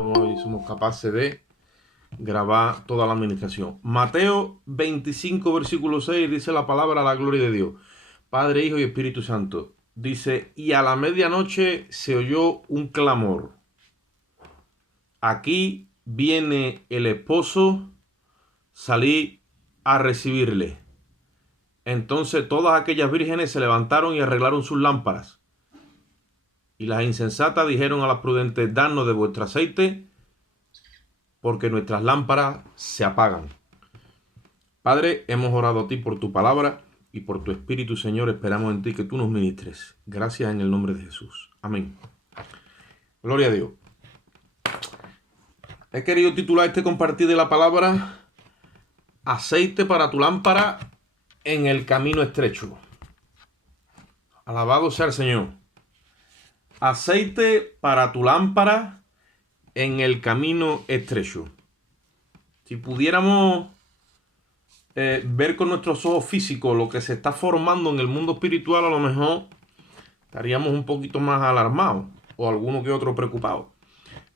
Hoy somos capaces de grabar toda la administración. Mateo 25, versículo 6, dice la palabra, la gloria de Dios. Padre, Hijo y Espíritu Santo. Dice, y a la medianoche se oyó un clamor. Aquí viene el esposo, salí a recibirle. Entonces todas aquellas vírgenes se levantaron y arreglaron sus lámparas. Y las insensatas dijeron a las prudentes, danos de vuestro aceite, porque nuestras lámparas se apagan. Padre, hemos orado a ti por tu palabra y por tu Espíritu, Señor. Esperamos en ti que tú nos ministres. Gracias en el nombre de Jesús. Amén. Gloria a Dios. He querido titular este compartir de la palabra aceite para tu lámpara en el camino estrecho. Alabado sea el Señor. Aceite para tu lámpara en el camino estrecho. Si pudiéramos ver con nuestros ojos físicos lo que se está formando en el mundo espiritual, a lo mejor estaríamos un poquito más alarmados o alguno que otro preocupado.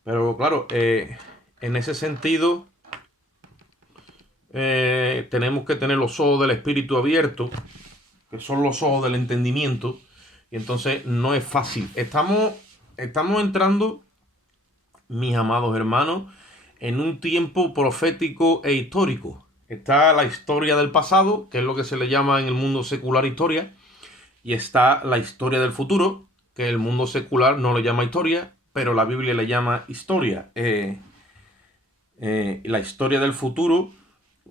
Pero claro, en ese sentido tenemos que tener los ojos del espíritu abiertos, que son los ojos del entendimiento, y entonces no es fácil. Estamos entrando, mis amados hermanos, en un tiempo profético e histórico. Está la historia del pasado, que es lo que se le llama en el mundo secular historia, y está la historia del futuro, que el mundo secular no le llama historia, pero la Biblia le llama historia. La historia del futuro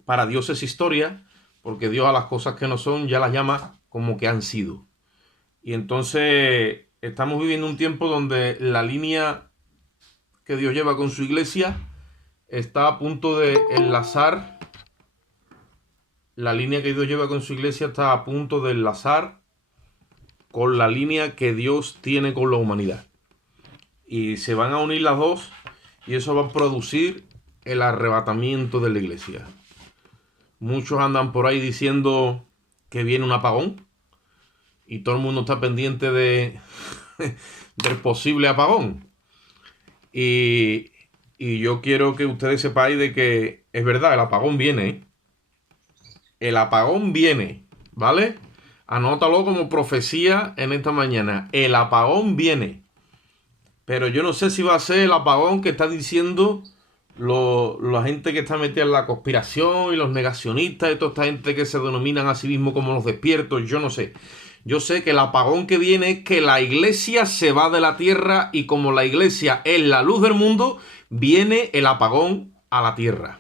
para Dios es historia, porque Dios a las cosas que no son ya las llama como que han sido. Y entonces estamos viviendo un tiempo donde la línea que Dios lleva con su iglesia está a punto de enlazar. La línea que Dios lleva con su iglesia está a punto de enlazar con la línea que Dios tiene con la humanidad. Y se van a unir las dos y eso va a producir el arrebatamiento de la iglesia. Muchos andan por ahí diciendo que viene un apagón y todo el mundo está pendiente del posible apagón. Y yo quiero que ustedes sepáis de que es verdad, el apagón viene, ¿eh? El apagón viene, ¿vale? Anótalo como profecía en esta mañana. El apagón viene. Pero yo no sé si va a ser el apagón que está diciendo la gente que está metida en la conspiración y los negacionistas y toda esta gente que se denominan a sí mismos como los despiertos. Yo no sé. Yo sé que el apagón que viene es que la iglesia se va de la tierra y como la iglesia es la luz del mundo, viene el apagón a la tierra.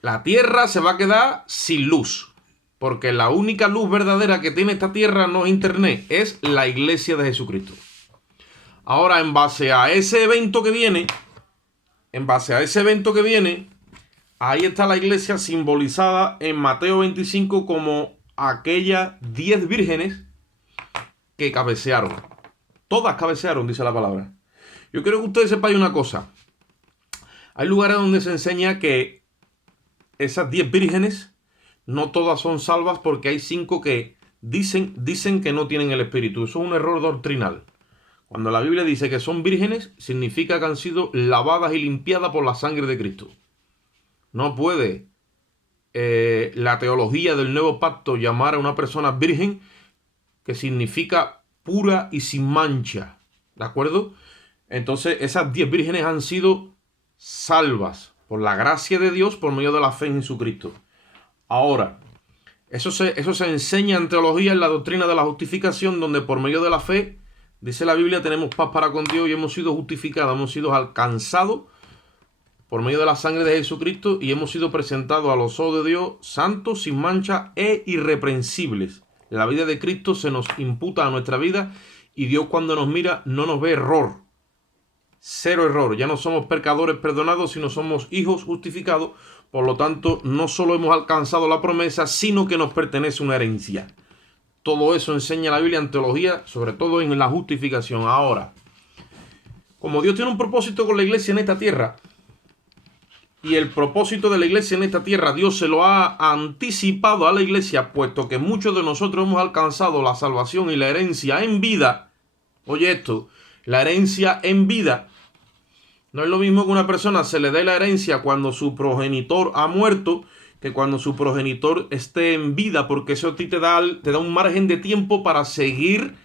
La tierra se va a quedar sin luz, porque la única luz verdadera que tiene esta tierra no es internet, es la iglesia de Jesucristo. Ahora, en base a ese evento que viene, ahí está la iglesia simbolizada en Mateo 25 como aquellas 10 vírgenes que cabecearon. Todas cabecearon, dice la palabra. Yo quiero que ustedes sepan una cosa. Hay lugares donde se enseña que esas 10 vírgenes no todas son salvas porque hay 5 que dicen que no tienen el espíritu. Eso es un error doctrinal. Cuando la Biblia dice que son vírgenes, significa que han sido lavadas y limpiadas por la sangre de Cristo. No puede la teología del nuevo pacto llamar a una persona virgen, que significa pura y sin mancha. ¿De acuerdo? Entonces esas 10 vírgenes han sido salvas por la gracia de Dios por medio de la fe en Jesucristo. Ahora, eso se enseña en teología, en la doctrina de la justificación, donde por medio de la fe, dice la Biblia, tenemos paz para con Dios y hemos sido justificados, hemos sido alcanzados por medio de la sangre de Jesucristo y hemos sido presentados a los ojos de Dios santos, sin mancha e irreprensibles. La vida de Cristo se nos imputa a nuestra vida y Dios cuando nos mira no nos ve error. Cero error. Ya no somos pecadores perdonados, sino somos hijos justificados. Por lo tanto, no solo hemos alcanzado la promesa, sino que nos pertenece una herencia. Todo eso enseña la Biblia en teología, sobre todo en la justificación. Ahora, como Dios tiene un propósito con la iglesia en esta tierra, y el propósito de la iglesia en esta tierra, Dios se lo ha anticipado a la iglesia, puesto que muchos de nosotros hemos alcanzado la salvación y la herencia en vida. Oye esto, la herencia en vida. No es lo mismo que una persona se le dé la herencia cuando su progenitor ha muerto que cuando su progenitor esté en vida, porque eso a ti te da un margen de tiempo para seguir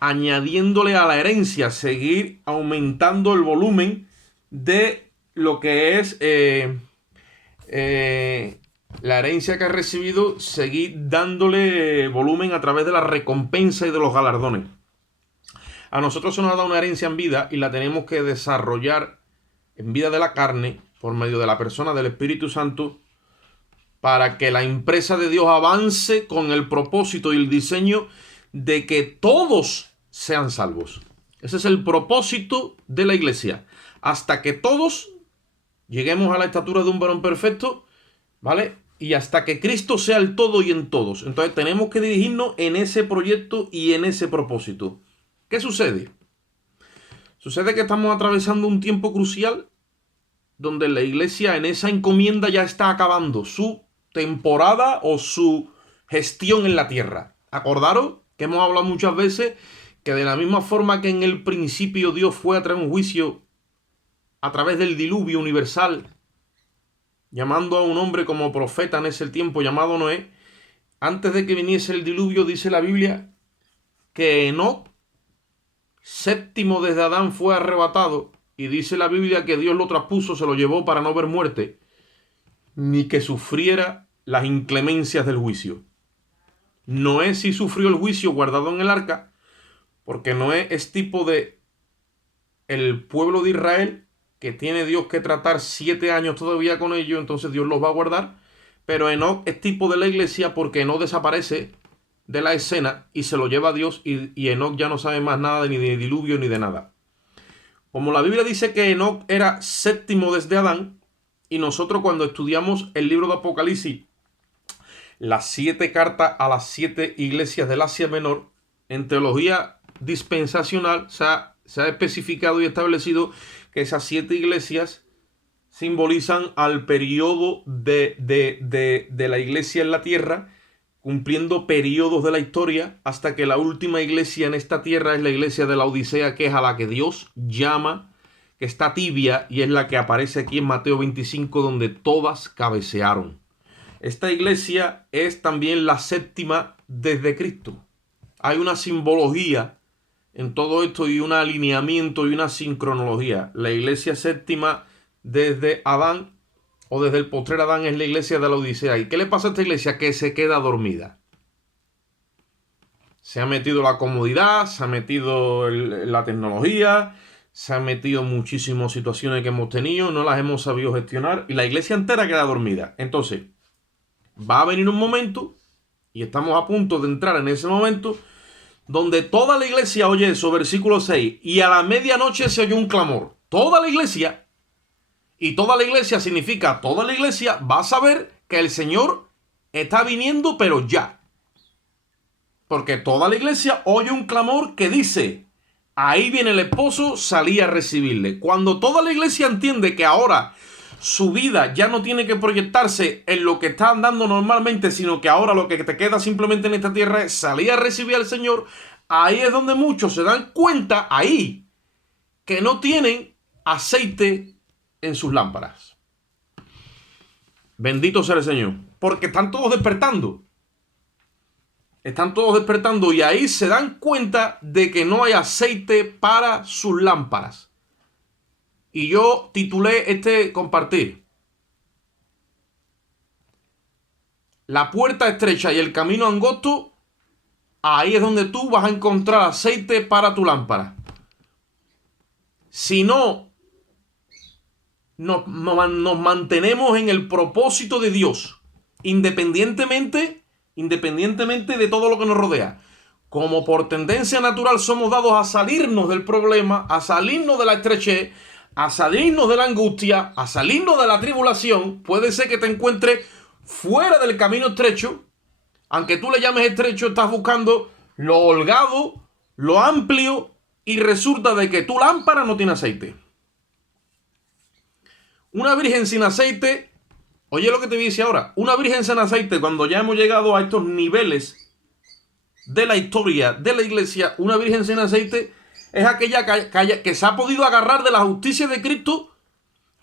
añadiéndole a la herencia, seguir aumentando el volumen de lo que es la herencia que has recibido, seguir dándole volumen a través de la recompensa y de los galardones. A nosotros se nos ha dado una herencia en vida y la tenemos que desarrollar en vida de la carne por medio de la persona del Espíritu Santo para que la empresa de Dios avance con el propósito y el diseño de que todos sean salvos. Ese es el propósito de la iglesia. Hasta que todos lleguemos a la estatura de un varón perfecto, ¿vale? Y hasta que Cristo sea el todo y en todos. Entonces tenemos que dirigirnos en ese proyecto y en ese propósito. ¿Qué sucede? Sucede que estamos atravesando un tiempo crucial donde la iglesia en esa encomienda ya está acabando su temporada o su gestión en la tierra. Acordaros que hemos hablado muchas veces que de la misma forma que en el principio Dios fue a traer un juicio a través del diluvio universal, llamando a un hombre como profeta en ese tiempo llamado Noé, antes de que viniese el diluvio, dice la Biblia que Enoc, séptimo desde Adán, fue arrebatado, y dice la Biblia que Dios lo traspuso, se lo llevó para no ver muerte, ni que sufriera las inclemencias del juicio. Noé sí sufrió el juicio guardado en el arca, porque Noé es tipo de el pueblo de Israel, que tiene Dios que tratar 7 años todavía con ellos, entonces Dios los va a guardar. Pero Enoc es tipo de la iglesia porque Enoc desaparece de la escena y se lo lleva a Dios, y Enoc ya no sabe más nada ni de diluvio ni de nada. Como la Biblia dice que Enoc era séptimo desde Adán, y nosotros cuando estudiamos el libro de Apocalipsis, las 7 cartas a las 7 iglesias del Asia Menor, en teología dispensacional se ha especificado y establecido que esas 7 iglesias simbolizan al periodo de la iglesia en la tierra, cumpliendo periodos de la historia, hasta que la última iglesia en esta tierra es la iglesia de la Odisea, que es a la que Dios llama, que está tibia, y es la que aparece aquí en Mateo 25, donde todas cabecearon. Esta iglesia es también la séptima desde Cristo. Hay una simbología en todo esto y un alineamiento y una sincronología. La iglesia séptima desde Adán o desde el postrer Adán es la iglesia de la Odisea. ¿Y qué le pasa a esta iglesia? Que se queda dormida. Se ha metido la comodidad, se ha metido la tecnología, se han metido muchísimas situaciones que hemos tenido, no las hemos sabido gestionar y la iglesia entera queda dormida. Entonces, va a venir un momento, y estamos a punto de entrar en ese momento, donde toda la iglesia oye eso, versículo 6, y a la medianoche se oye un clamor. Toda la iglesia, y toda la iglesia significa toda la iglesia, va a saber que el Señor está viniendo, pero ya. Porque toda la iglesia oye un clamor que dice, ahí viene el esposo, salí a recibirle. Cuando toda la iglesia entiende que ahora su vida ya no tiene que proyectarse en lo que está andando normalmente, sino que ahora lo que te queda simplemente en esta tierra es salir a recibir al Señor, ahí es donde muchos se dan cuenta, ahí, que no tienen aceite en sus lámparas. Bendito sea el Señor, porque están todos despertando. Están todos despertando y ahí se dan cuenta de que no hay aceite para sus lámparas. Y yo titulé este compartir: la puerta estrecha y el camino angosto. Ahí es donde tú vas a encontrar aceite para tu lámpara. Si no nos mantenemos en el propósito de Dios, independientemente de todo lo que nos rodea, como por tendencia natural somos dados a salirnos del problema, a salirnos de la estrechez, a salirnos de la angustia, a salirnos de la tribulación. Puede ser que te encuentres fuera del camino estrecho. Aunque tú le llames estrecho, estás buscando lo holgado, lo amplio, y resulta de que tu lámpara no tiene aceite. Una virgen sin aceite, oye lo que te dice ahora, una virgen sin aceite, cuando ya hemos llegado a estos niveles de la historia de la iglesia, una virgen sin aceite es aquella que se ha podido agarrar de la justicia de Cristo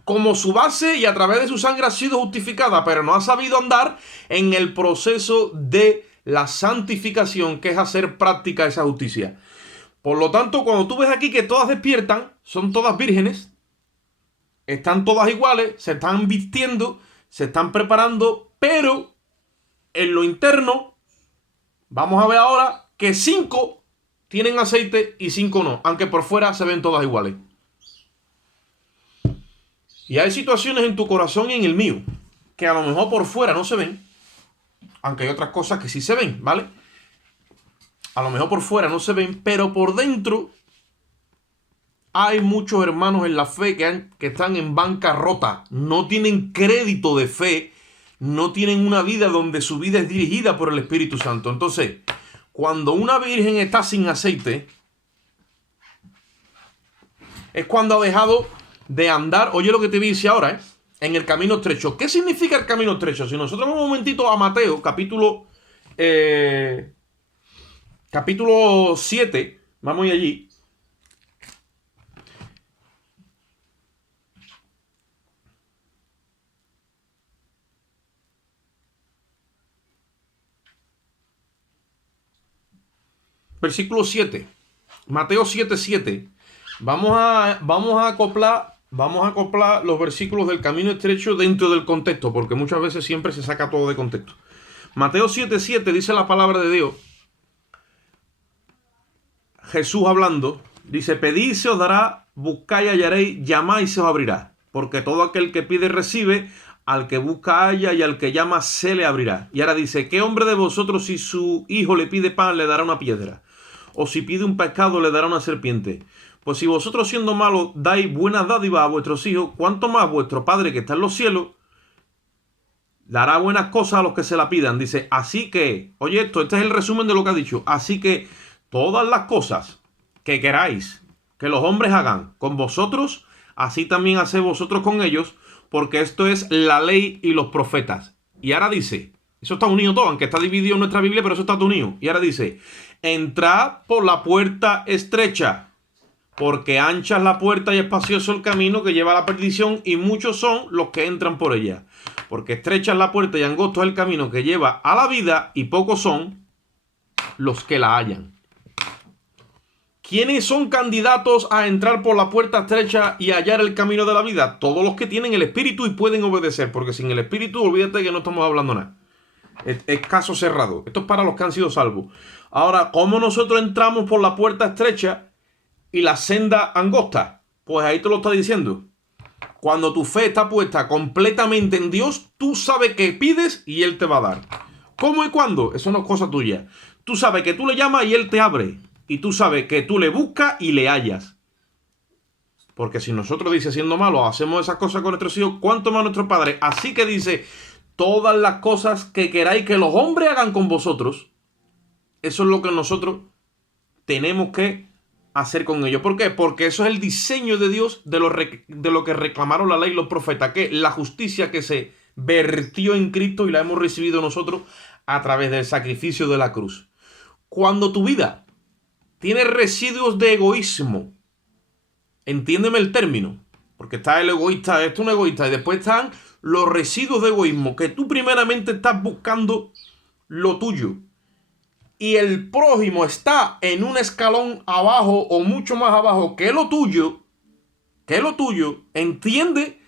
como su base y a través de su sangre ha sido justificada, pero no ha sabido andar en el proceso de la santificación, que es hacer práctica esa justicia. Por lo tanto, cuando tú ves aquí que todas despiertan, son todas vírgenes, están todas iguales, se están vistiendo, se están preparando, pero en lo interno, vamos a ver ahora que 5 tienen aceite y 5 no, aunque por fuera se ven todas iguales. Y hay situaciones en tu corazón y en el mío que a lo mejor por fuera no se ven, aunque hay otras cosas que sí se ven, ¿vale? A lo mejor por fuera no se ven, pero por dentro hay muchos hermanos en la fe que están en bancarrota, no tienen crédito de fe, no tienen una vida donde su vida es dirigida por el Espíritu Santo. Entonces, cuando una virgen está sin aceite, es cuando ha dejado de andar, oye lo que te dice ahora, en el camino estrecho. ¿Qué significa el camino estrecho? Si nosotros vamos un momentito a Mateo, capítulo 7, vamos allí. Versículo 7. Mateo 7:7. Vamos a acoplar los versículos del camino estrecho dentro del contexto, porque muchas veces siempre se saca todo de contexto. Mateo 7:7 dice la palabra de Dios. Jesús hablando, dice: pedid y se os dará, buscáis y hallaréis, llamáis y se os abrirá. Porque todo aquel que pide recibe, al que busca halla y al que llama se le abrirá. Y ahora dice: ¿qué hombre de vosotros si su hijo le pide pan le dará una piedra? O si pide un pescado le dará una serpiente. Pues si vosotros siendo malos dais buenas dádivas a vuestros hijos, ¿cuánto más vuestro Padre que está en los cielos dará buenas cosas a los que se la pidan? Dice, así que, oye esto, este es el resumen de lo que ha dicho. Así que todas las cosas que queráis que los hombres hagan con vosotros, así también haced vosotros con ellos, porque esto es la ley y los profetas. Y ahora dice, eso está unido todo, aunque está dividido en nuestra Biblia, pero eso está unido. Y ahora dice, entrad por la puerta estrecha, porque ancha es la puerta y espacioso el camino que lleva a la perdición, y muchos son los que entran por ella. Porque estrecha es la puerta y angosto es el camino que lleva a la vida, y pocos son los que la hallan. ¿Quiénes son candidatos a entrar por la puerta estrecha y hallar el camino de la vida? Todos los que tienen el Espíritu y pueden obedecer, porque sin el Espíritu, olvídate que no estamos hablando nada. Es caso cerrado. Esto es para los que han sido salvos. Ahora, ¿cómo nosotros entramos por la puerta estrecha y la senda angosta? Pues ahí te lo está diciendo. Cuando tu fe está puesta completamente en Dios, tú sabes que pides y Él te va a dar. ¿Cómo y cuándo? Eso no es cosa tuya. Tú sabes que tú le llamas y Él te abre. Y tú sabes que tú le buscas y le hallas. Porque si nosotros, dice, siendo malos, hacemos esas cosas con nuestros hijos, ¿cuánto más nuestro Padre? Así que dice, todas las cosas que queráis que los hombres hagan con vosotros, eso es lo que nosotros tenemos que hacer con ellos. ¿Por qué? Porque eso es el diseño de Dios de lo que reclamaron la ley y los profetas, que la justicia que se vertió en Cristo y la hemos recibido nosotros a través del sacrificio de la cruz. Cuando tu vida tiene residuos de egoísmo, entiéndeme el término, porque está el egoísta, esto es un egoísta, y después están los residuos de egoísmo, que tú primeramente estás buscando lo tuyo, y el prójimo está en un escalón abajo o mucho más abajo que lo tuyo, entiende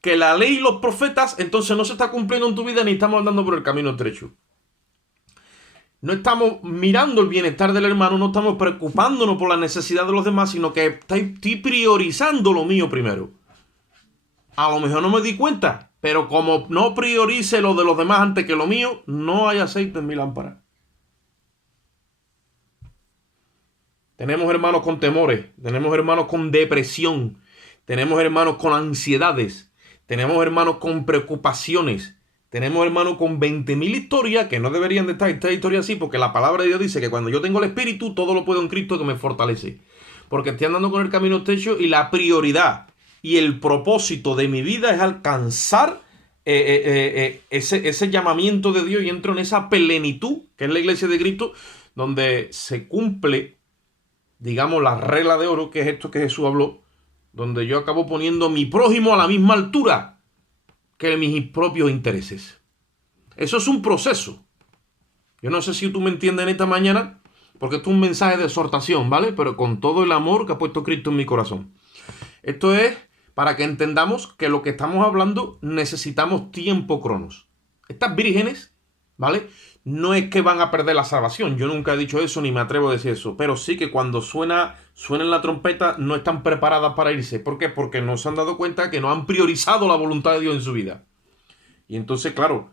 que la ley y los profetas entonces no se está cumpliendo en tu vida, ni estamos andando por el camino estrecho. No estamos mirando el bienestar del hermano, no estamos preocupándonos por la necesidad de los demás, sino que estoy priorizando lo mío primero. A lo mejor no me di cuenta, pero como no priorice lo de los demás antes que lo mío, no hay aceite en mi lámpara. Tenemos hermanos con temores, tenemos hermanos con depresión, tenemos hermanos con ansiedades, tenemos hermanos con preocupaciones. Tenemos hermanos con 20.000 historias que no deberían de estar esta historia así, porque la palabra de Dios dice que cuando yo tengo el Espíritu, todo lo puedo en Cristo que me fortalece. Porque estoy andando con el camino estrecho y la prioridad y el propósito de mi vida es alcanzar ese llamamiento de Dios y entro en esa plenitud, que es la iglesia de Cristo, donde se cumple digamos, la regla de oro, que es esto que Jesús habló, donde yo acabo poniendo a mi prójimo a la misma altura que mis propios intereses. Eso es un proceso. Yo no sé si tú me entiendes en esta mañana, porque esto es un mensaje de exhortación, ¿vale? Pero con todo el amor que ha puesto Cristo en mi corazón. Esto es para que entendamos que lo que estamos hablando necesitamos tiempo cronos. Estas vírgenes, ¿vale? No es que van a perder la salvación. Yo nunca he dicho eso ni me atrevo a decir eso. Pero sí que cuando suena la trompeta no están preparadas para irse. ¿Por qué? Porque no se han dado cuenta que no han priorizado la voluntad de Dios en su vida. Y entonces, claro,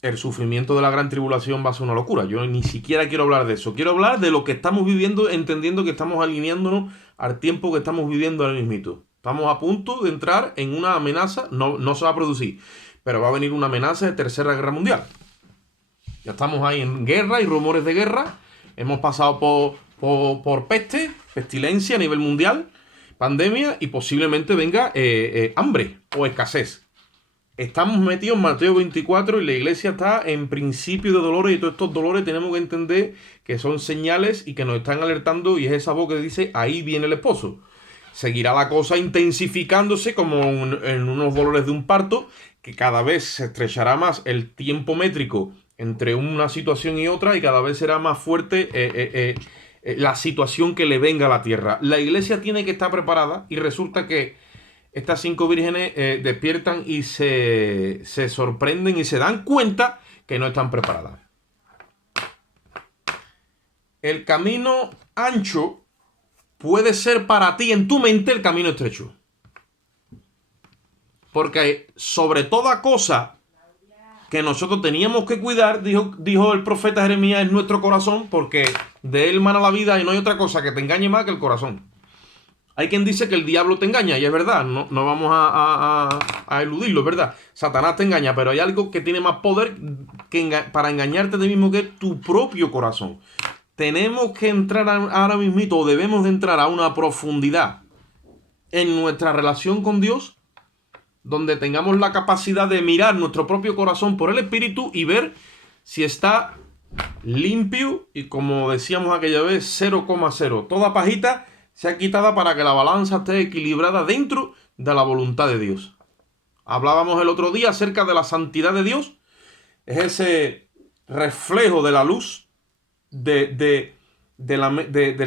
el sufrimiento de la gran tribulación va a ser una locura. Yo ni siquiera quiero hablar de eso. Quiero hablar de lo que estamos viviendo, entendiendo que estamos alineándonos al tiempo que estamos viviendo ahora mismo. Estamos a punto de entrar en una amenaza, no se va a producir, pero va a venir una amenaza de tercera guerra mundial. Ya estamos ahí en guerra y rumores de guerra. Hemos pasado por pestilencia a nivel mundial, pandemia, y posiblemente venga hambre o escasez. Estamos metidos en Mateo 24 y la iglesia está en principio de dolores, y todos estos dolores tenemos que entender que son señales y que nos están alertando, y es esa voz que dice, ahí viene el esposo. Seguirá la cosa intensificándose como en unos dolores de un parto, que cada vez se estrechará más el tiempo métrico entre una situación y otra, y cada vez será más fuerte la situación que le venga a la tierra. La iglesia tiene que estar preparada, y resulta que estas 5 vírgenes despiertan y se sorprenden y se dan cuenta que no están preparadas. El camino ancho puede ser para ti en tu mente el camino estrecho. Porque sobre toda cosa que nosotros teníamos que cuidar, dijo el profeta Jeremías, es nuestro corazón, porque de él mana la vida y no hay otra cosa que te engañe más que el corazón. Hay quien dice que el diablo te engaña, y es verdad, no vamos a eludirlo, es verdad. Satanás te engaña, pero hay algo que tiene más poder para engañarte de mismo, que es tu propio corazón. Tenemos que entrar ahora mismo, o debemos de entrar a una profundidad en nuestra relación con Dios, donde tengamos la capacidad de mirar nuestro propio corazón por el Espíritu y ver si está limpio y, como decíamos aquella vez, 0,0. Toda pajita se ha quitado para que la balanza esté equilibrada dentro de la voluntad de Dios. Hablábamos el otro día acerca de la santidad de Dios. Es ese reflejo de la luz del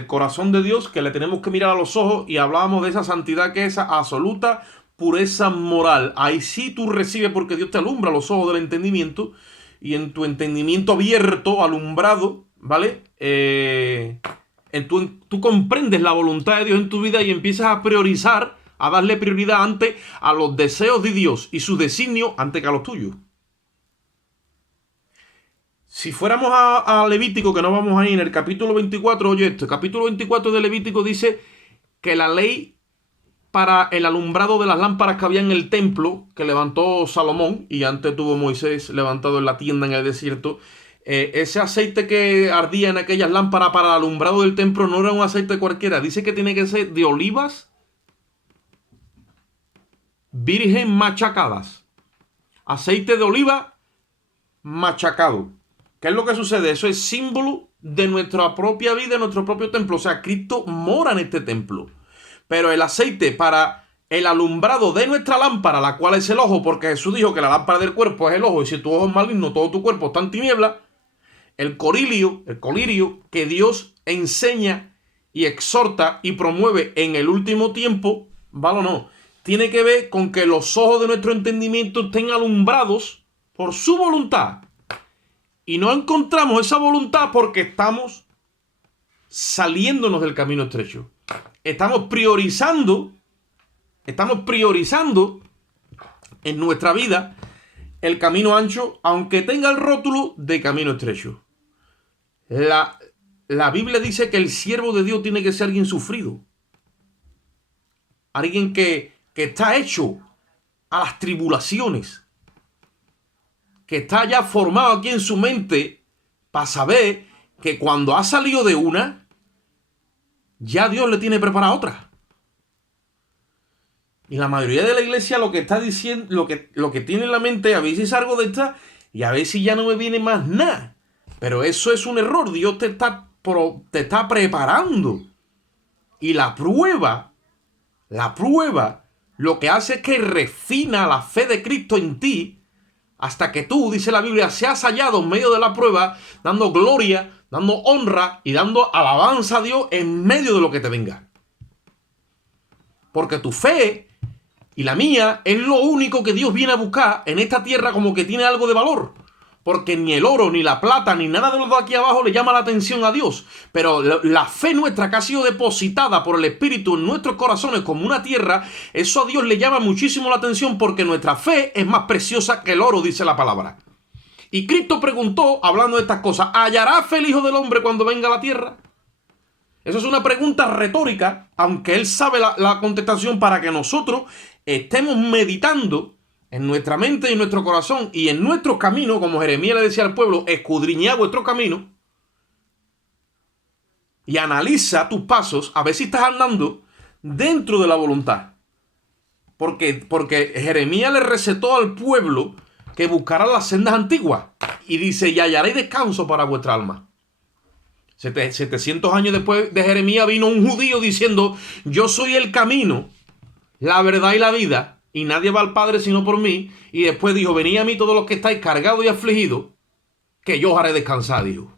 corazón de Dios que le tenemos que mirar a los ojos, y hablábamos de esa santidad que es esa absoluta pureza moral. Ahí sí tú recibes, porque Dios te alumbra los ojos del entendimiento, y en tu entendimiento abierto, alumbrado, ¿vale? Tú comprendes la voluntad de Dios en tu vida y empiezas a priorizar, a darle prioridad antes a los deseos de Dios y sus designios antes que a los tuyos. Si fuéramos a Levítico, que no vamos ahí, en el capítulo 24, oye esto, el capítulo 24 de Levítico dice que la ley para el alumbrado de las lámparas que había en el templo, que levantó Salomón, y antes tuvo Moisés levantado en la tienda en el desierto, ese aceite que ardía en aquellas lámparas para el alumbrado del templo no era un aceite cualquiera. Dice que tiene que ser de olivas virgen machacadas. Aceite de oliva machacado. ¿Qué es lo que sucede? Eso es símbolo de nuestra propia vida, de nuestro propio templo. O sea, Cristo mora en este templo. Pero el aceite para el alumbrado de nuestra lámpara, la cual es el ojo, porque Jesús dijo que la lámpara del cuerpo es el ojo, y si tu ojo es maligno, todo tu cuerpo está en tiniebla. El colirio que Dios enseña y exhorta y promueve en el último tiempo, ¿vale o no? Tiene que ver con que los ojos de nuestro entendimiento estén alumbrados por su voluntad. Y no encontramos esa voluntad porque estamos saliéndonos del camino estrecho. Estamos priorizando en nuestra vida el camino ancho, aunque tenga el rótulo de camino estrecho. La Biblia dice que el siervo de Dios tiene que ser alguien sufrido. Alguien que está hecho a las tribulaciones. Que está ya formado aquí en su mente para saber que cuando ha salido de una, ya Dios le tiene preparada otra. Y la mayoría de la iglesia lo que está diciendo, lo que tiene en la mente, a ver si salgo de esta y a ver si ya no me viene más nada. Pero eso es un error. Dios te está te está preparando. Y la prueba, lo que hace es que refina la fe de Cristo en ti hasta que tú, dice la Biblia, seas hallado en medio de la prueba, dando gloria, dando honra y dando alabanza a Dios en medio de lo que te venga. Porque tu fe y la mía es lo único que Dios viene a buscar en esta tierra como que tiene algo de valor. Porque ni el oro, ni la plata, ni nada de lo de aquí abajo le llama la atención a Dios. Pero la fe nuestra que ha sido depositada por el Espíritu en nuestros corazones como una tierra, eso a Dios le llama muchísimo la atención porque nuestra fe es más preciosa que el oro, dice la palabra. Y Cristo preguntó, hablando de estas cosas, ¿hallará fe el Hijo del Hombre cuando venga a la tierra? Eso es una pregunta retórica, aunque Él sabe la contestación para que nosotros estemos meditando en nuestra mente y en nuestro corazón y en nuestros caminos, como Jeremías le decía al pueblo, escudriñad vuestro camino y analiza tus pasos a ver si estás andando dentro de la voluntad. Porque Jeremías le recetó al pueblo que buscara las sendas antiguas y dice, y hallaréis descanso para vuestra alma. 700 años después de Jeremías vino un judío diciendo, yo soy el camino, la verdad y la vida, y nadie va al Padre sino por mí. Y después dijo, venid a mí todos los que estáis cargados y afligidos, que yo os haré descansar, dijo.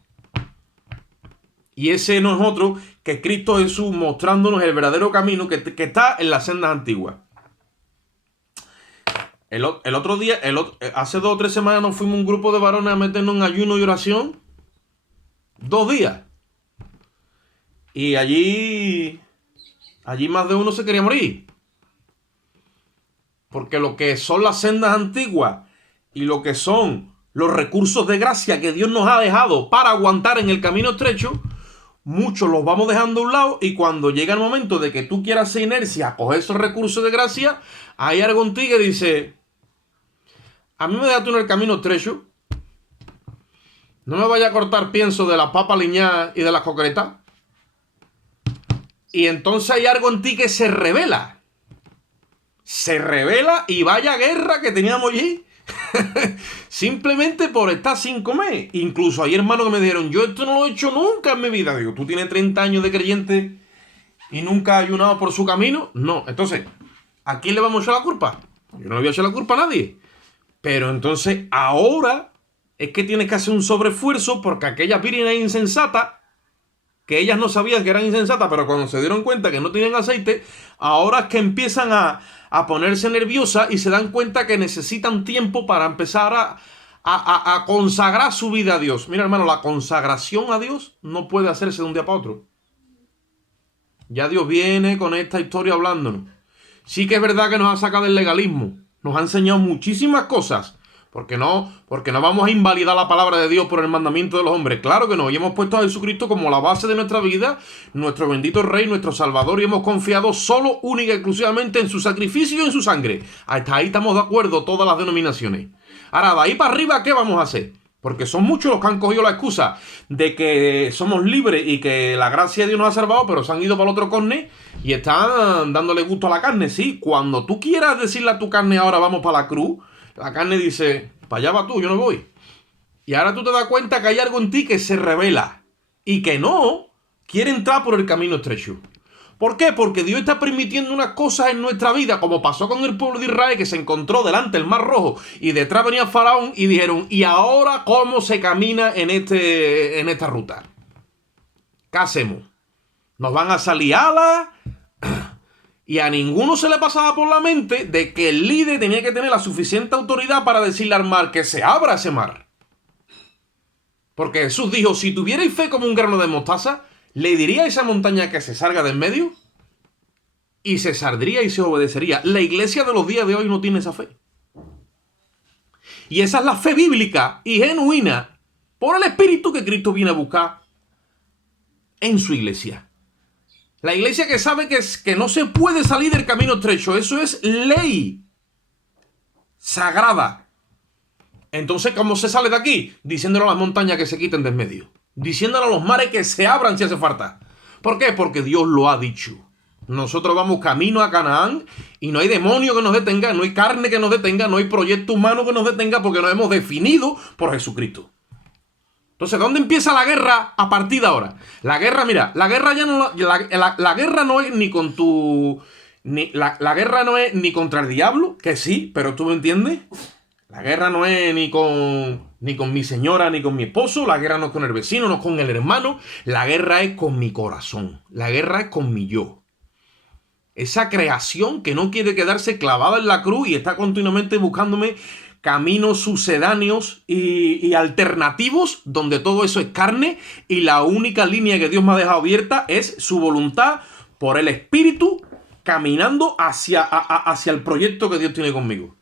Y ese no es otro que Cristo Jesús mostrándonos el verdadero camino que está en las sendas antiguas. El otro día, hace 2 o 3 semanas nos fuimos un grupo de varones a meternos en ayuno y oración. 2 días. Y allí más de uno se quería morir. Porque lo que son las sendas antiguas y lo que son los recursos de gracia que Dios nos ha dejado para aguantar en el camino estrecho, muchos los vamos dejando a un lado y cuando llega el momento de que tú quieras hacer inercia a coger esos recursos de gracia, hay algo en ti que dice, a mí me deja tú en el camino estrecho, no me vaya a cortar pienso de la papa liñada y de las concretas. Y entonces hay algo en ti que se revela. Se revela y vaya guerra que teníamos allí. Simplemente por estar sin comer. Incluso hay hermanos que me dijeron, yo esto no lo he hecho nunca en mi vida. Digo, ¿tú tienes 30 años de creyente y nunca has ayunado por su camino? No. Entonces, ¿a quién le vamos a echar la culpa? Yo no le voy a echar la culpa a nadie. Pero entonces, ahora es que tienes que hacer un sobreesfuerzo porque aquellas vírgenes insensatas, que ellas no sabían que eran insensatas, pero cuando se dieron cuenta que no tenían aceite, ahora es que empiezan a ponerse nerviosas y se dan cuenta que necesitan tiempo para empezar a consagrar su vida a Dios. Mira, hermano, la consagración a Dios no puede hacerse de un día para otro. Ya Dios viene con esta historia hablándonos. Sí que es verdad que nos ha sacado del legalismo. Nos ha enseñado muchísimas cosas. Porque no vamos a invalidar la palabra de Dios por el mandamiento de los hombres. Claro que no. Y hemos puesto a Jesucristo como la base de nuestra vida, nuestro bendito Rey, nuestro Salvador, y hemos confiado solo, única y exclusivamente en su sacrificio y en su sangre. Hasta ahí estamos de acuerdo todas las denominaciones. Ahora, de ahí para arriba, ¿qué vamos a hacer? Porque son muchos los que han cogido la excusa de que somos libres y que la gracia de Dios nos ha salvado, pero se han ido para el otro corne y están dándole gusto a la carne. Sí, cuando tú quieras decirle a tu carne, ahora vamos para la cruz, la carne dice, para allá va tú, yo no voy. Y ahora tú te das cuenta que hay algo en ti que se revela y que no quiere entrar por el camino estrecho. ¿Por qué? Porque Dios está permitiendo unas cosas en nuestra vida, como pasó con el pueblo de Israel, que se encontró delante del Mar Rojo y detrás venía Faraón y dijeron, ¿y ahora cómo se camina en esta ruta? ¿Qué hacemos? ¿Nos van a salir alas? Y a ninguno se le pasaba por la mente de que el líder tenía que tener la suficiente autoridad para decirle al mar que se abra ese mar. Porque Jesús dijo, si tuvierais fe como un grano de mostaza, le diría a esa montaña que se salga de en medio y se saldría y se obedecería. La iglesia de los días de hoy no tiene esa fe. Y esa es la fe bíblica y genuina por el Espíritu que Cristo viene a buscar en su iglesia. La iglesia que sabe que no se puede salir del camino estrecho. Eso es ley sagrada. Entonces, ¿cómo se sale de aquí? Diciéndole a las montañas que se quiten de en medio. Diciéndole a los mares que se abran si hace falta. ¿Por qué? Porque Dios lo ha dicho. Nosotros vamos camino a Canaán y no hay demonio que nos detenga, no hay carne que nos detenga, no hay proyecto humano que nos detenga porque nos hemos definido por Jesucristo. Entonces, ¿dónde empieza la guerra a partir de ahora? La guerra, mira, la guerra ya no la guerra no es ni con tu la guerra no es ni contra el diablo, que sí, pero tú me entiendes. La guerra no es ni con mi señora ni con mi esposo, la guerra no es con el vecino, no es con el hermano, la guerra es con mi corazón, la guerra es con mi yo. Esa creación que no quiere quedarse clavada en la cruz y está continuamente buscándome caminos sucedáneos y alternativos donde todo eso es carne y la única línea que Dios me ha dejado abierta es su voluntad por el Espíritu caminando hacia el proyecto que Dios tiene conmigo.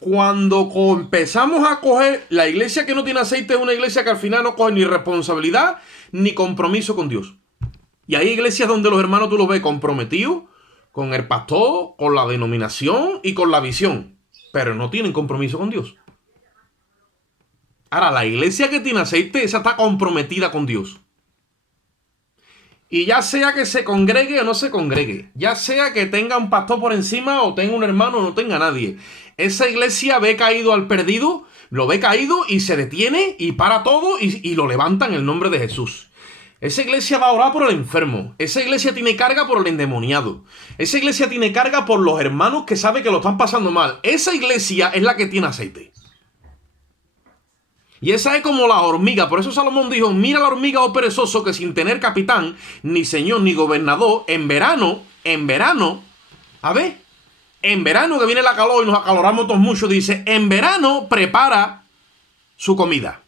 Cuando empezamos a coger, la iglesia que no tiene aceite es una iglesia que al final no coge ni responsabilidad ni compromiso con Dios. Y hay iglesias donde los hermanos tú los ves comprometidos con el pastor, con la denominación y con la visión, pero no tienen compromiso con Dios. Ahora, la iglesia que tiene aceite, esa está comprometida con Dios. Y ya sea que se congregue o no se congregue, ya sea que tenga un pastor por encima o tenga un hermano o no tenga nadie, esa iglesia ve caído al perdido, lo ve caído y se detiene y para todo y lo levanta en el nombre de Jesús. Esa iglesia va a orar por el enfermo. Esa iglesia tiene carga por el endemoniado. Esa iglesia tiene carga por los hermanos que saben que lo están pasando mal. Esa iglesia es la que tiene aceite. Y esa es como la hormiga. Por eso Salomón dijo, mira la hormiga, oh perezoso, que sin tener capitán, ni señor, ni gobernador, en verano, a ver, en verano que viene la calor y nos acaloramos todos mucho, dice, en verano prepara su comida.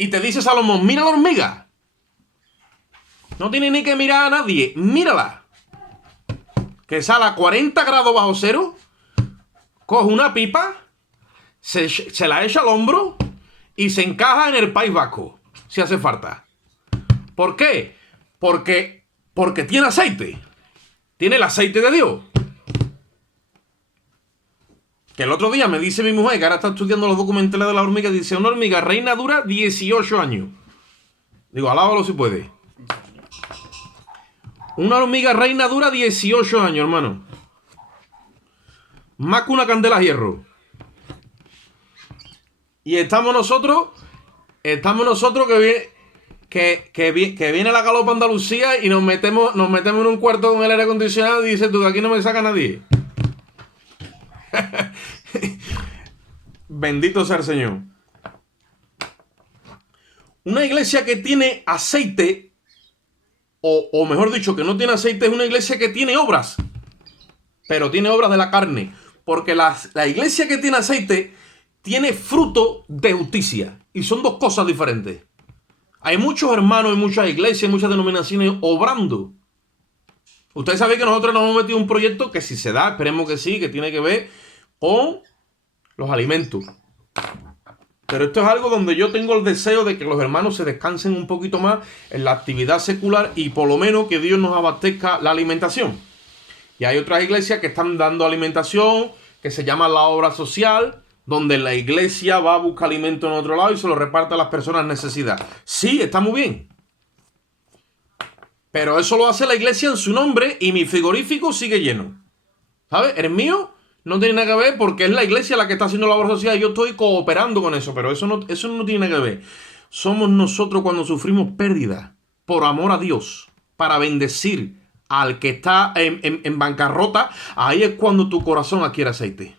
Y te dice Salomón, mira la hormiga. No tiene ni que mirar a nadie. Mírala. Que sale a 40 grados bajo cero. Coge una pipa. Se la echa al hombro. Y se encaja en el País Vasco. Si hace falta. ¿Por qué? Porque tiene aceite. Tiene el aceite de Dios. Que el otro día me dice mi mujer, que ahora está estudiando los documentales de la hormiga, dice, una hormiga reina dura 18 años. Digo, alábalo si puede. Una hormiga reina dura 18 años, hermano. Más que una candela a hierro. Y estamos nosotros que viene la galopa Andalucía y nos metemos en un cuarto con el aire acondicionado y dice, tú, de aquí no me saca nadie. Bendito sea el Señor. Una iglesia que tiene aceite, o mejor dicho, que no tiene aceite, es una iglesia que tiene obras, pero tiene obras de la carne, porque la iglesia que tiene aceite tiene fruto de justicia, y son dos cosas diferentes. Hay muchos hermanos en muchas iglesias, muchas denominaciones obrando. Ustedes saben que nosotros nos hemos metido en un proyecto que si se da, esperemos que sí, que tiene que ver con los alimentos. Pero esto es algo donde yo tengo el deseo de que los hermanos se descansen un poquito más en la actividad secular y por lo menos que Dios nos abastezca la alimentación. Y hay otras iglesias que están dando alimentación, que se llama la obra social, donde la iglesia va a buscar alimento en otro lado y se lo reparte a las personas en necesidad. Sí, está muy bien. Pero eso lo hace la iglesia en su nombre y mi frigorífico sigue lleno. ¿Sabes? El mío no tiene nada que ver porque es la iglesia la que está haciendo la obra social y yo estoy cooperando con eso, pero eso no tiene nada que ver. Somos nosotros cuando sufrimos pérdida por amor a Dios, para bendecir al que está en bancarrota, ahí es cuando tu corazón adquiere aceite.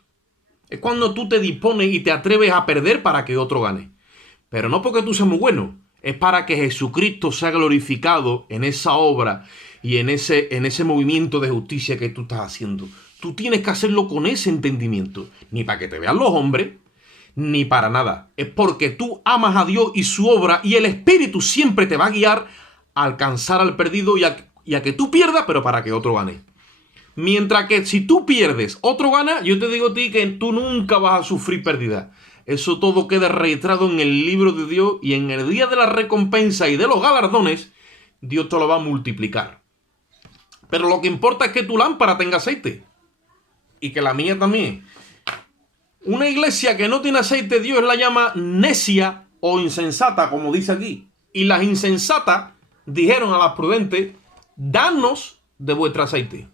Es cuando tú te dispones y te atreves a perder para que otro gane. Pero no porque tú seas muy bueno, es para que Jesucristo sea glorificado en esa obra y en ese movimiento de justicia que tú estás haciendo. Tú tienes que hacerlo con ese entendimiento. Ni para que te vean los hombres, ni para nada. Es porque tú amas a Dios y su obra y el Espíritu siempre te va a guiar a alcanzar al perdido y a que tú pierdas, pero para que otro gane. Mientras que si tú pierdes, otro gana, yo te digo a ti que tú nunca vas a sufrir pérdida. Eso todo queda registrado en el libro de Dios y en el día de la recompensa y de los galardones, Dios te lo va a multiplicar. Pero lo que importa es que tu lámpara tenga aceite. Y que la mía también. Una iglesia que no tiene aceite, Dios la llama necia o insensata, como dice aquí. Y las insensatas dijeron a las prudentes, danos de vuestro aceite.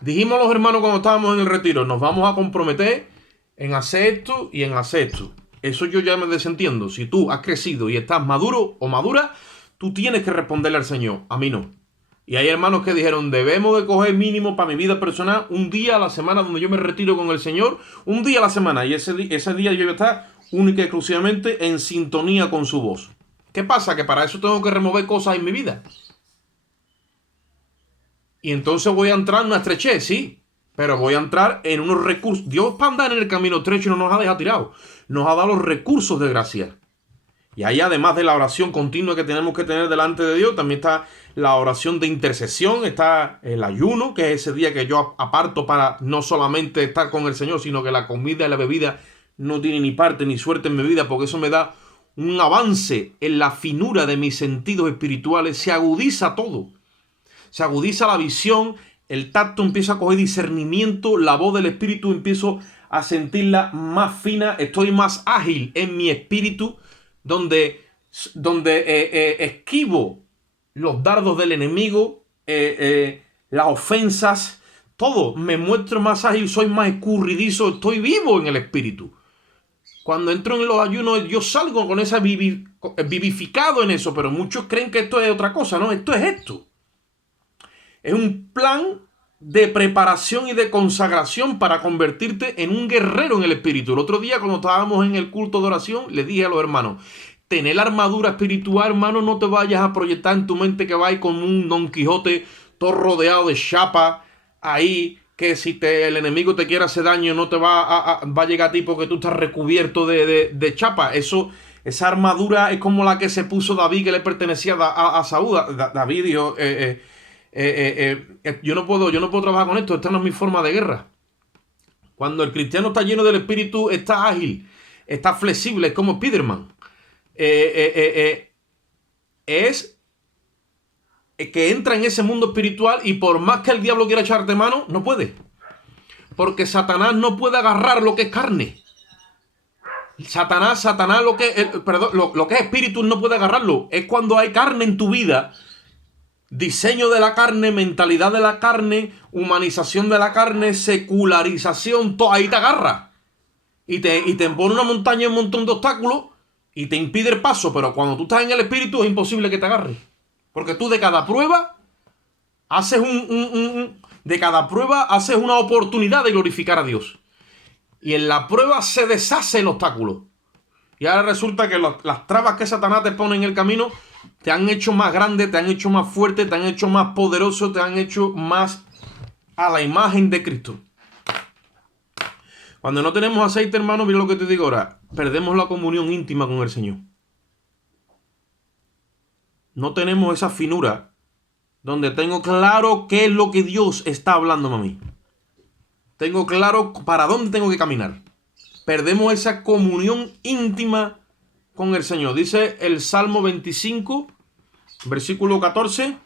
Dijimos los hermanos cuando estábamos en el retiro, nos vamos a comprometer en hacer esto y en hacer esto. Eso yo ya me desentiendo. Si tú has crecido y estás maduro o madura, tú tienes que responderle al Señor. A mí no. Y hay hermanos que dijeron, debemos de coger mínimo para mi vida personal un día a la semana donde yo me retiro con el Señor, un día a la semana. Y ese día yo voy a estar única y exclusivamente en sintonía con su voz. ¿Qué pasa? Que para eso tengo que remover cosas en mi vida. Y entonces voy a entrar en una estrechez, sí, pero voy a entrar en unos recursos. Dios, para andar en el camino estrecho, no nos ha dejado tirados. Nos ha dado los recursos de gracia. Y ahí, además de la oración continua que tenemos que tener delante de Dios, también está la oración de intercesión, está el ayuno, que es ese día que yo aparto para no solamente estar con el Señor, sino que la comida y la bebida no tienen ni parte ni suerte en mi vida, porque eso me da un avance en la finura de mis sentidos espirituales. Se agudiza todo. Se agudiza la visión, el tacto empieza a coger discernimiento, la voz del espíritu empiezo a sentirla más fina, estoy más ágil en mi espíritu, donde esquivo los dardos del enemigo, las ofensas, todo, me muestro más ágil, soy más escurridizo, estoy vivo en el espíritu. Cuando entro en los ayunos, yo salgo con esa vivificado en eso, pero muchos creen que esto es otra cosa, no, esto es esto. Es un plan de preparación y de consagración para convertirte en un guerrero en el espíritu. El otro día, cuando estábamos en el culto de oración, le dije a los hermanos, tener la armadura espiritual, hermano, no te vayas a proyectar en tu mente que vais con un Don Quijote todo rodeado de chapa ahí, que si el enemigo te quiere hacer daño no te va a llegar a ti porque tú estás recubierto de chapa. Esa armadura es como la que se puso David, que le pertenecía a Saúl. David dijo, yo no puedo trabajar con esto, esta no es mi forma de guerra. Cuando el cristiano está lleno del espíritu, está ágil, está flexible, es como Spiderman. Es que entra en ese mundo espiritual y por más que el diablo quiera echarte mano, no puede. Porque Satanás no puede agarrar lo que es carne. Satanás, lo que es espíritu no puede agarrarlo. Es cuando hay carne en tu vida, diseño de la carne, mentalidad de la carne, humanización de la carne, secularización, todo ahí te agarra. Y te pone una montaña, un montón de obstáculos y te impide el paso. Pero cuando tú estás en el espíritu es imposible que te agarre. Porque tú de cada prueba haces una oportunidad de glorificar a Dios. Y en la prueba se deshace el obstáculo. Y ahora resulta que las trabas que Satanás te pone en el camino te han hecho más grande, te han hecho más fuerte, te han hecho más poderoso, te han hecho más a la imagen de Cristo. Cuando no tenemos aceite, hermano, mira lo que te digo ahora, perdemos la comunión íntima con el Señor. No tenemos esa finura donde tengo claro qué es lo que Dios está hablándome a mí. Tengo claro para dónde tengo que caminar. Perdemos esa comunión íntima con el Señor. Dice el Salmo 25, versículo 14,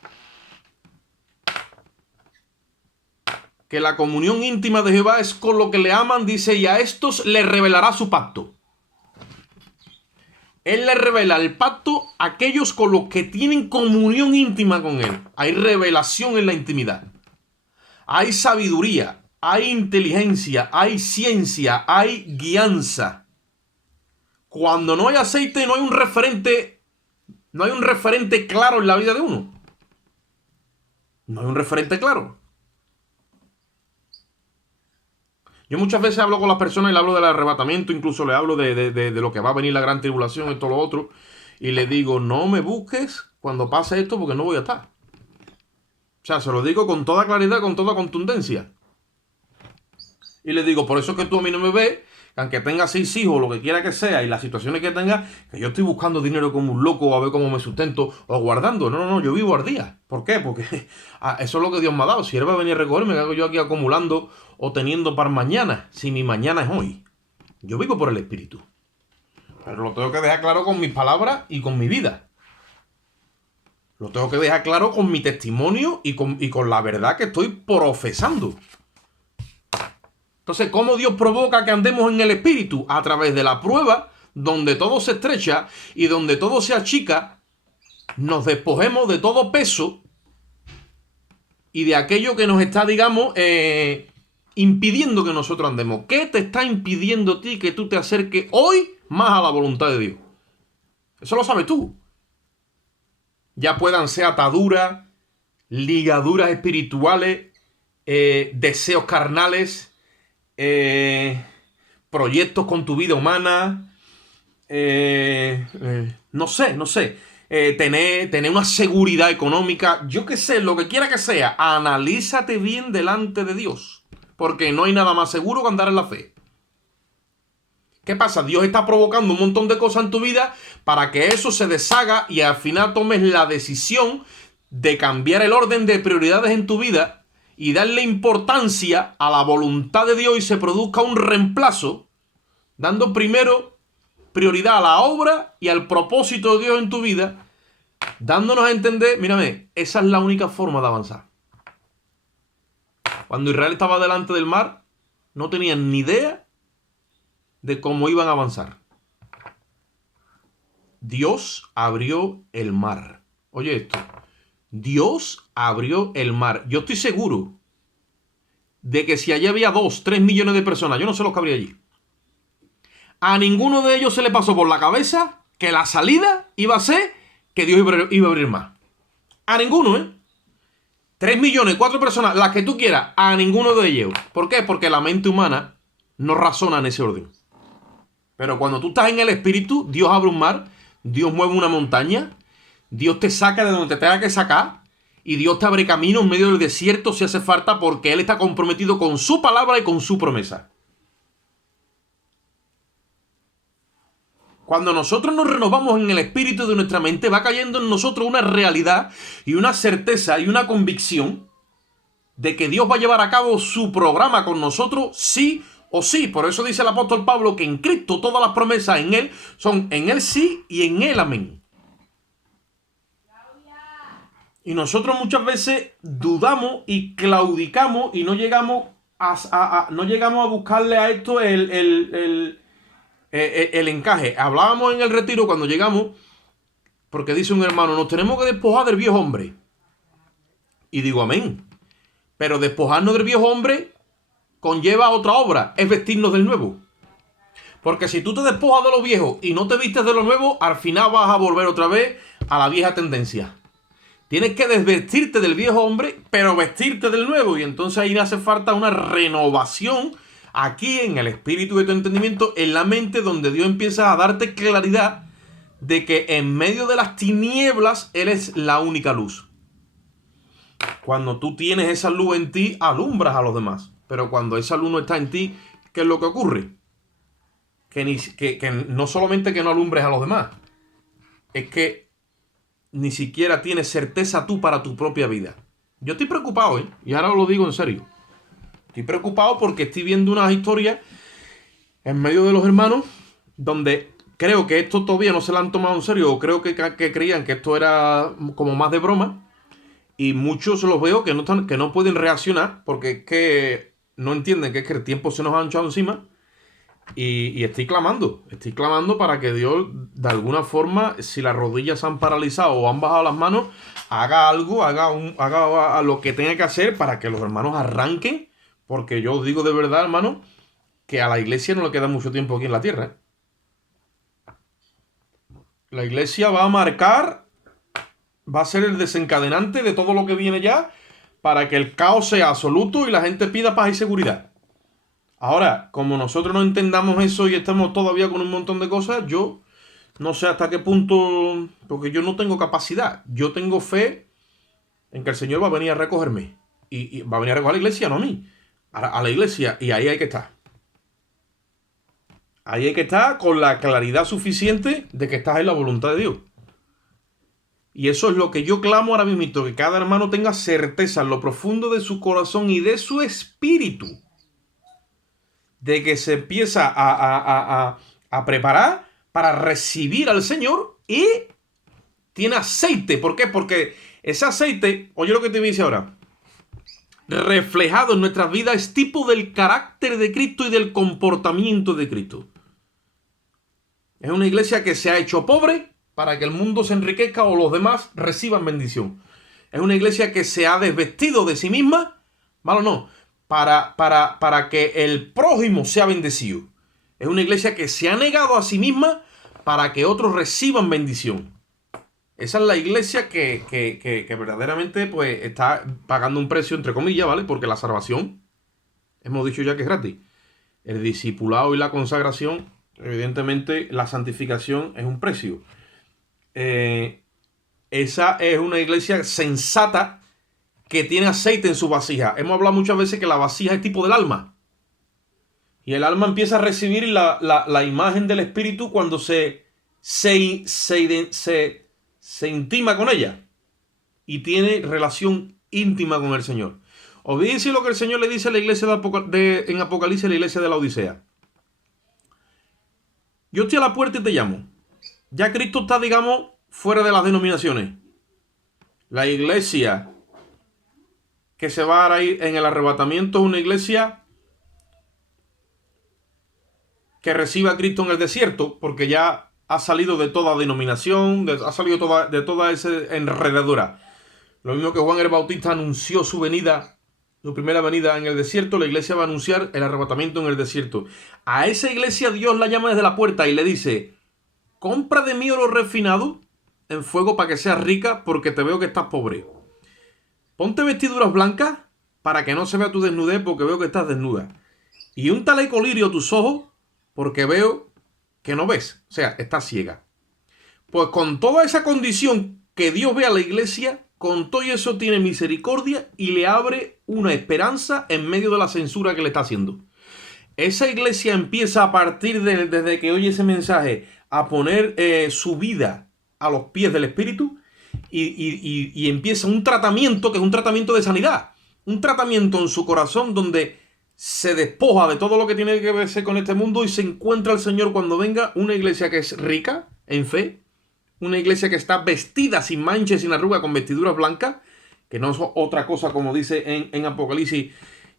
que la comunión íntima de Jehová es con lo que le aman, dice, y a estos le revelará su pacto. Él le revela el pacto a aquellos con los que tienen comunión íntima con Él. Hay revelación en la intimidad. Hay sabiduría, hay inteligencia, hay ciencia, hay guianza. Cuando no hay aceite, no hay un referente claro en la vida de uno. No hay un referente claro. Yo muchas veces hablo con las personas y le hablo del arrebatamiento, incluso le hablo de lo que va a venir la gran tribulación, esto, lo otro, y le digo, no me busques cuando pase esto porque no voy a estar. O sea, se lo digo con toda claridad, con toda contundencia. Y le digo, por eso es que tú a mí no me ves, que aunque tenga 6 hijos, lo que quiera que sea, y las situaciones que tenga, que yo estoy buscando dinero como un loco, a ver cómo me sustento, o guardando. No, yo vivo al día. ¿Por qué? Porque eso es lo que Dios me ha dado. Si Él va a venir a recogerme, ¿qué hago yo aquí acumulando o teniendo para mañana? Si mi mañana es hoy. Yo vivo por el Espíritu. Pero lo tengo que dejar claro con mis palabras y con mi vida. Lo tengo que dejar claro con mi testimonio y con la verdad que estoy profesando. Entonces, ¿cómo Dios provoca que andemos en el Espíritu? A través de la prueba, donde todo se estrecha y donde todo se achica, nos despojemos de todo peso y de aquello que nos está, digamos, impidiendo que nosotros andemos. ¿Qué te está impidiendo a ti que tú te acerques hoy más a la voluntad de Dios? Eso lo sabes tú. Ya puedan ser ataduras, ligaduras espirituales, deseos carnales, proyectos con tu vida humana, no sé, tener una seguridad económica, yo qué sé, lo que quiera que sea, analízate bien delante de Dios, porque no hay nada más seguro que andar en la fe. ¿Qué pasa? Dios está provocando un montón de cosas en tu vida para que eso se deshaga y al final tomes la decisión de cambiar el orden de prioridades en tu vida y darle importancia a la voluntad de Dios y se produzca un reemplazo, dando primero prioridad a la obra y al propósito de Dios en tu vida, dándonos a entender, mírame, esa es la única forma de avanzar. Cuando Israel estaba delante del mar, no tenían ni idea de cómo iban a avanzar. Dios abrió el mar. Oye esto. Dios abrió el mar. Yo estoy seguro de que si allí había 2, 3 millones de personas, yo no sé los que habría allí, a ninguno de ellos se le pasó por la cabeza que la salida iba a ser que Dios iba a abrir más. A ninguno, ¿eh? 3 millones, 4 personas, las que tú quieras, a ninguno de ellos. ¿Por qué? Porque la mente humana no razona en ese orden. Pero cuando tú estás en el espíritu, Dios abre un mar, Dios mueve una montaña, Dios te saca de donde te tenga que sacar y Dios te abre camino en medio del desierto si hace falta, porque Él está comprometido con su palabra y con su promesa. Cuando nosotros nos renovamos en el espíritu de nuestra mente, va cayendo en nosotros una realidad y una certeza y una convicción de que Dios va a llevar a cabo su programa con nosotros sí o sí. Por eso dice el apóstol Pablo que en Cristo todas las promesas en Él son en Él sí y en Él amén. Y nosotros muchas veces dudamos y claudicamos y no llegamos a buscarle a esto el encaje. Hablábamos en el retiro cuando llegamos, porque dice un hermano, nos tenemos que despojar del viejo hombre. Y digo amén. Pero despojarnos del viejo hombre conlleva otra obra, es vestirnos del nuevo. Porque si tú te despojas de lo viejo y no te vistes de lo nuevo, al final vas a volver otra vez a la vieja tendencia. Tienes que desvestirte del viejo hombre, pero vestirte del nuevo. Y entonces ahí hace falta una renovación aquí en el espíritu de tu entendimiento, en la mente, donde Dios empieza a darte claridad de que en medio de las tinieblas eres la única luz. Cuando tú tienes esa luz en ti, alumbras a los demás. Pero cuando esa luz no está en ti, ¿qué es lo que ocurre? Que no solamente que no alumbres a los demás, es que ni siquiera tienes certeza tú para tu propia vida. Yo estoy preocupado, ¿eh? Y ahora lo digo en serio. Estoy preocupado porque estoy viendo unas historias en medio de los hermanos donde creo que esto todavía no se lo han tomado en serio, o creo que creían que esto era como más de broma, y muchos los veo que no pueden reaccionar porque es que no entienden que es que el tiempo se nos ha echado encima. Y estoy clamando para que Dios, de alguna forma, si las rodillas se han paralizado o han bajado las manos, haga algo, haga lo que tenga que hacer para que los hermanos arranquen, porque yo os digo de verdad, hermano, que a la iglesia no le queda mucho tiempo aquí en la tierra, ¿eh? La iglesia va a marcar, va a ser el desencadenante de todo lo que viene ya, para que el caos sea absoluto y la gente pida paz y seguridad. Ahora, como nosotros no entendamos eso y estamos todavía con un montón de cosas, yo no sé hasta qué punto, porque yo no tengo capacidad. Yo tengo fe en que el Señor va a venir a recogerme. Y va a venir a recoger a la iglesia, no a mí. A la iglesia. Y ahí hay que estar. Ahí hay que estar con la claridad suficiente de que estás en la voluntad de Dios. Y eso es lo que yo clamo ahora mismo, que cada hermano tenga certeza en lo profundo de su corazón y de su espíritu, de que se empieza a preparar para recibir al Señor y tiene aceite. ¿Por qué? Porque ese aceite, oye lo que te dice ahora, reflejado en nuestras vidas, es tipo del carácter de Cristo y del comportamiento de Cristo. Es una iglesia que se ha hecho pobre para que el mundo se enriquezca o los demás reciban bendición. Es una iglesia que se ha desvestido de sí misma, ¿vale o no? Para que el prójimo sea bendecido. Es una iglesia que se ha negado a sí misma para que otros reciban bendición. Esa es la iglesia que verdaderamente pues está pagando un precio, entre comillas, ¿vale? Porque la salvación, hemos dicho ya que es gratis. El discipulado y la consagración, evidentemente la santificación es un precio. Esa es una iglesia sensata que tiene aceite en su vasija. Hemos hablado muchas veces que la vasija es tipo del alma. Y el alma empieza a recibir la imagen del Espíritu cuando se intima con ella. Y tiene relación íntima con el Señor. Olvídense lo que el Señor le dice a la iglesia en Apocalipsis, a la iglesia de la Odisea. Yo estoy a la puerta y te llamo. Ya Cristo está, digamos, fuera de las denominaciones. La iglesia que se va a ir en el arrebatamiento es una iglesia que recibe a Cristo en el desierto, porque ya ha salido de toda denominación, ha salido de toda esa enredadura. Lo mismo que Juan el Bautista anunció su venida, su primera venida en el desierto, la iglesia va a anunciar el arrebatamiento en el desierto. A esa iglesia Dios la llama desde la puerta y le dice: compra de mí oro refinado en fuego para que seas rica, porque te veo que estás pobre. Ponte vestiduras blancas para que no se vea tu desnudez, porque veo que estás desnuda. Y úntale colirio a tus ojos, porque veo que no ves. O sea, estás ciega. Pues con toda esa condición que Dios ve a la iglesia, con todo eso tiene misericordia y le abre una esperanza en medio de la censura que le está haciendo. Esa iglesia empieza a partir desde que oye ese mensaje a poner su vida a los pies del Espíritu y empieza un tratamiento que es un tratamiento de sanidad. Un tratamiento en su corazón donde se despoja de todo lo que tiene que ver con este mundo y se encuentra el Señor cuando venga. Una iglesia que es rica en fe, una iglesia que está vestida sin mancha y sin arruga con vestiduras blancas, que no es otra cosa, como dice en Apocalipsis,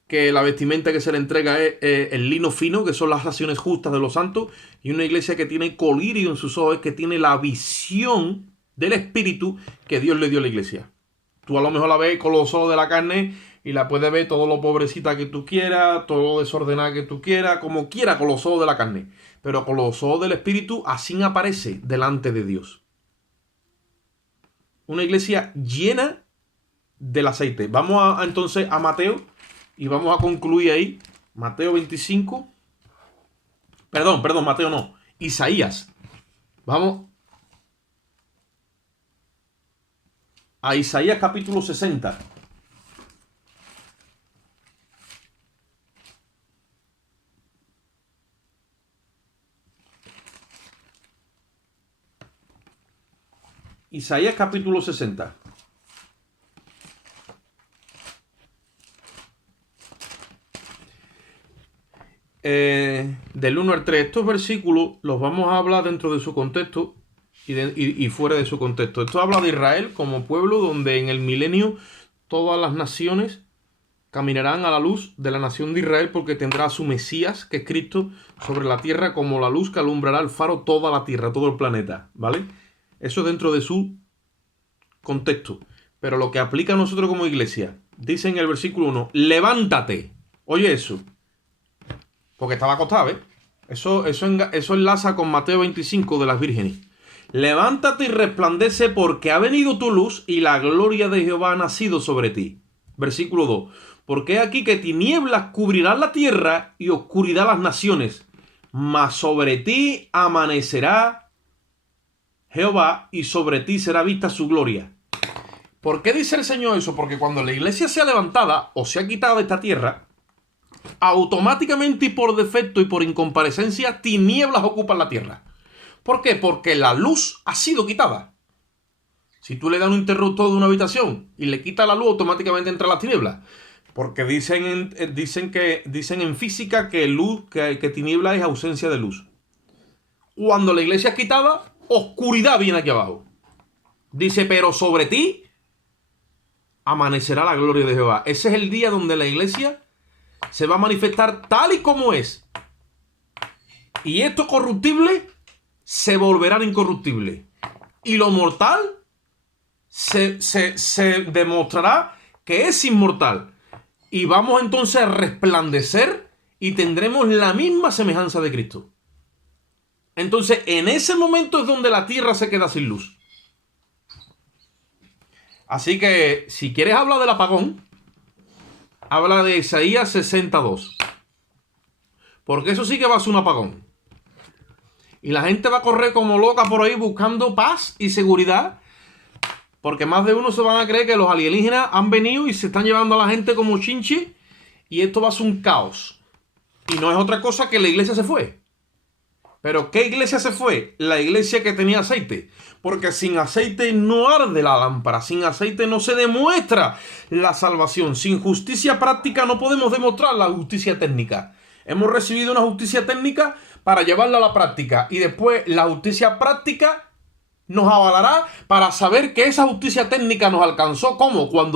que la vestimenta que se le entrega es el lino fino, que son las acciones justas de los santos, y una iglesia que tiene colirio en sus ojos, que tiene la visión del Espíritu que Dios le dio a la iglesia. Tú a lo mejor la ves con los ojos de la carne y la puedes ver todo lo pobrecita que tú quieras, todo lo desordenada que tú quieras, como quiera con los ojos de la carne. Pero con los ojos del Espíritu así aparece delante de Dios. Una iglesia llena del aceite. Vamos entonces a Mateo y vamos a concluir ahí. Mateo 25. Perdón, Mateo no. Isaías. Vamos a Isaías capítulo 60. Isaías capítulo 60. Del 1 al 3. Estos versículos los vamos a hablar dentro de su contexto y fuera de su contexto. Esto habla de Israel como pueblo donde en el milenio todas las naciones caminarán a la luz de la nación de Israel, porque tendrá a su Mesías, que es Cristo, sobre la tierra como la luz que alumbrará el faro toda la tierra, todo el planeta, ¿vale? Eso dentro de su contexto. Pero lo que aplica a nosotros como iglesia, dice en el versículo 1, levántate. Oye eso. Porque estaba acostado, ¿eh? Eso enlaza con Mateo 25 de las vírgenes. Levántate y resplandece, porque ha venido tu luz y la gloria de Jehová ha nacido sobre ti. Versículo 2. Porque aquí que tinieblas cubrirán la tierra y oscuridad las naciones, mas sobre ti amanecerá Jehová y sobre ti será vista su gloria. ¿Por qué dice el Señor eso? Porque cuando la iglesia sea levantada o sea quitada de esta tierra, automáticamente y por defecto y por incomparecencia, tinieblas ocupan la tierra. ¿Por qué? Porque la luz ha sido quitada. Si tú le das un interruptor de una habitación y le quitas la luz, automáticamente entra las tinieblas. Porque dicen en física que tiniebla es ausencia de luz. Cuando la iglesia es quitada, oscuridad viene aquí abajo. Dice, pero sobre ti amanecerá la gloria de Jehová. Ese es el día donde la iglesia se va a manifestar tal y como es. Y esto corruptible se volverá incorruptible. Y lo mortal se demostrará que es inmortal. Y vamos entonces a resplandecer y tendremos la misma semejanza de Cristo. Entonces, en ese momento es donde la tierra se queda sin luz. Así que, si quieres hablar del apagón, habla de Isaías 62. Porque eso sí que va a ser un apagón. Y la gente va a correr como loca por ahí buscando paz y seguridad. Porque más de uno se van a creer que los alienígenas han venido y se están llevando a la gente como chinchi. Y esto va a ser un caos. Y no es otra cosa que la iglesia se fue. ¿Pero qué iglesia se fue? La iglesia que tenía aceite. Porque sin aceite no arde la lámpara. Sin aceite no se demuestra la salvación. Sin justicia práctica no podemos demostrar la justicia técnica. Hemos recibido una justicia técnica para llevarla a la práctica. Y después la justicia práctica nos avalará para saber que esa justicia técnica nos alcanzó. ¿Cómo? Cuando